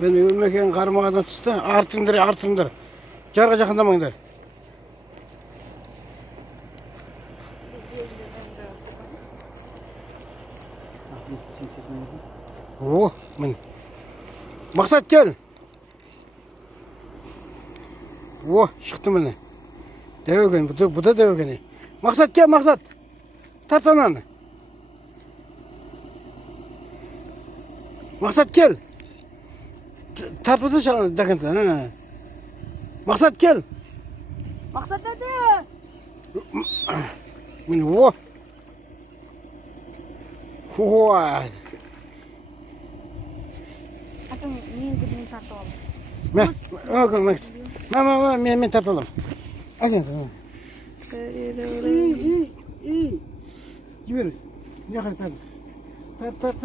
Мен өмекен қармағадан түсті. Артыңдар. Жарға жақындамаңдар. О, мін. Мақсат, кел. О, шықты міне. Дәуекен, бұда дәуекен. Мақсат, кел, Мақсат. Тартананы. Мақсат, кел. Тартпаса шағаны дәкінсі. Мақсат, кел. Мақсат әді. Міне, о. О. Атың, мен бірден тартып алым. Мен тартып алам. Әкен. Жібер. Жақыр тарт. Тарт.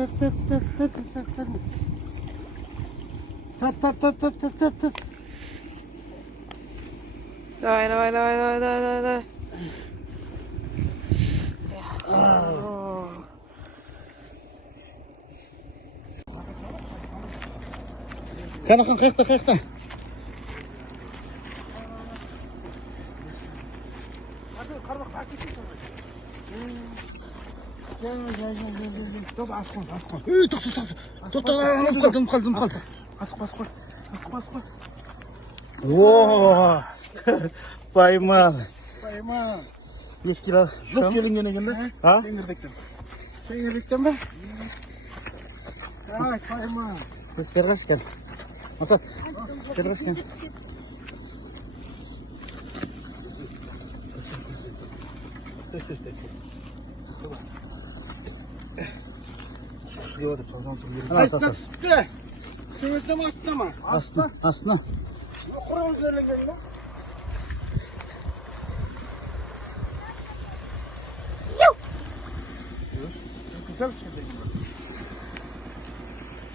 Давай. Қanaқан қайықта. Тоқта. Қалды. Асық. О, поймал. 2 кило. Жос келінген екен бе? А? Теңірбектен бе? Ай, поймал. Бері қашқан. Масат, бері қашқан. Түсті. Сөйлесем астына ма? Астына. Құрауыз өрленген бе?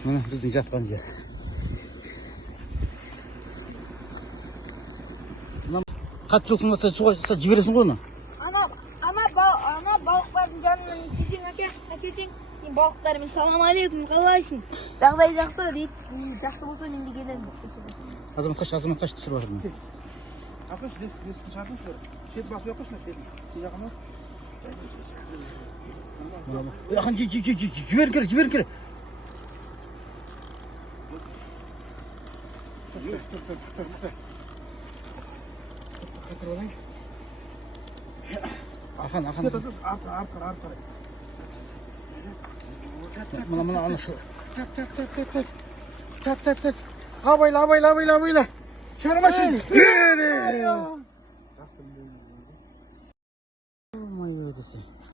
Міне біздің жатқан жер. Қатты жылқың болса суға жібересің ғой оны? Ана балықтардың жанынан кесең әкесең. Мен балықтармен салам алейкум, қалайсың? Жағдай жақсы дейді. Жақсы болса мен де келемін. Азамат қаш түсіріп жатыр мен. Ақыш, лесін шартын шет басып өкіш ме? Шет жақын Яқын жіберін кері. Ақан. Арқар. Мына шы. Так. Абайла. Шармашын. Ой, өтесі.